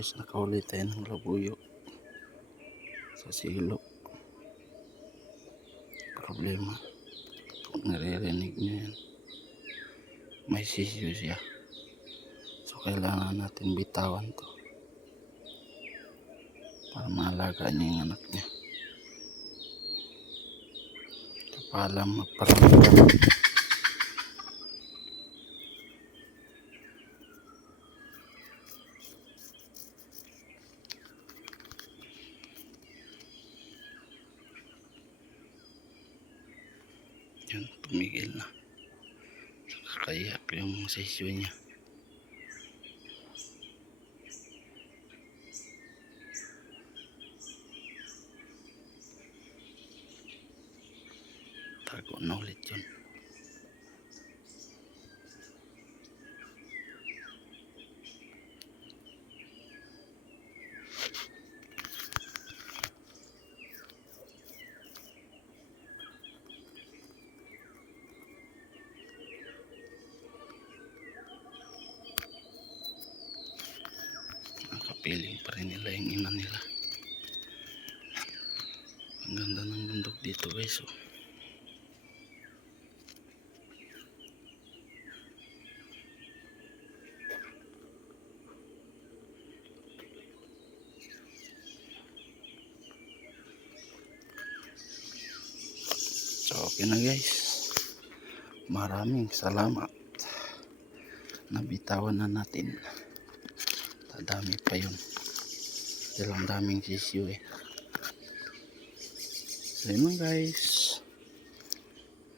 guys, nakahuli tayo ng labuyo sa silo. Problema, kung naririnig nyo yan, may sisiyo siya. So, kailangan natin bitawan to para maalaga niya yung anak niya. Kapalam magparamdam. Yun, tumigil na. Kakayak yung sisyo niya. Tago na ulit yun. Nakapiling pa rin nila yung ina nila. Ang ganda ng bundok dito guys. Oh. So okay na guys. Maraming salamat. Nabitawan na natin. Tadami pa yun. Dahil ang daming sisiyo eh. So yun guys.